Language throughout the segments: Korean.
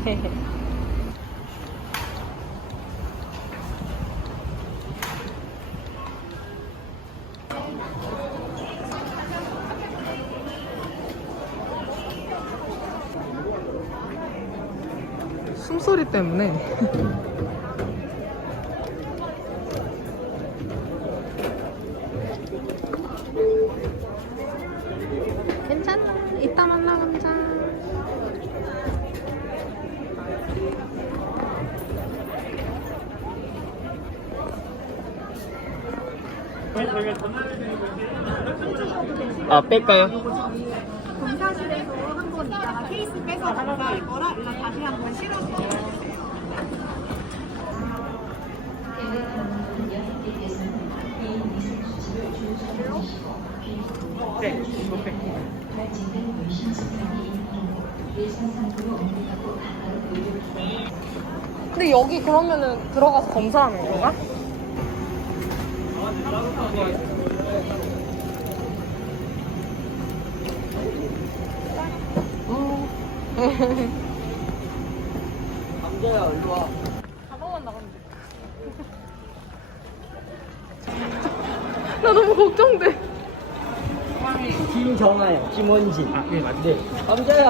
숨소리 때문에. 괜찮아. 이따 만나 아 뺄까요? 검사실에서 한번 있다가 케이스 빼서 검사할 거라 일단 다시 한번 실어서 근데 여기 그러면은 들어가서 검사하는 건가? 남자야 일로 와. 가방만 나가면 돼. 나 너무 걱정돼. 김정아요. 김원진. 아, 네, 맞네. 남자야.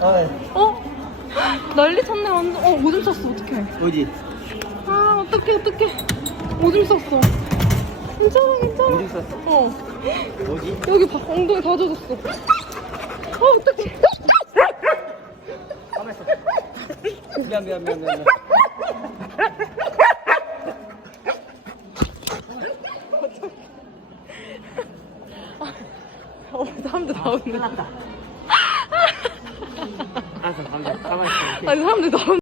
아, 네. 어? 난리 쳤네 완전. 어 오줌 쌌어 어떡해. 어디? 아 어떡해 어떡해. 오줌 쌌어. 괜찮아 괜찮아. 어디 있었어? 어 어디? 여기 봐 엉덩이 다 젖었어. 어 어떡해. 가만 있어. 미안, 미안, 미안, 미안. 어 사람들. 알았어. 가만 있어. 아니 사람들 나오네.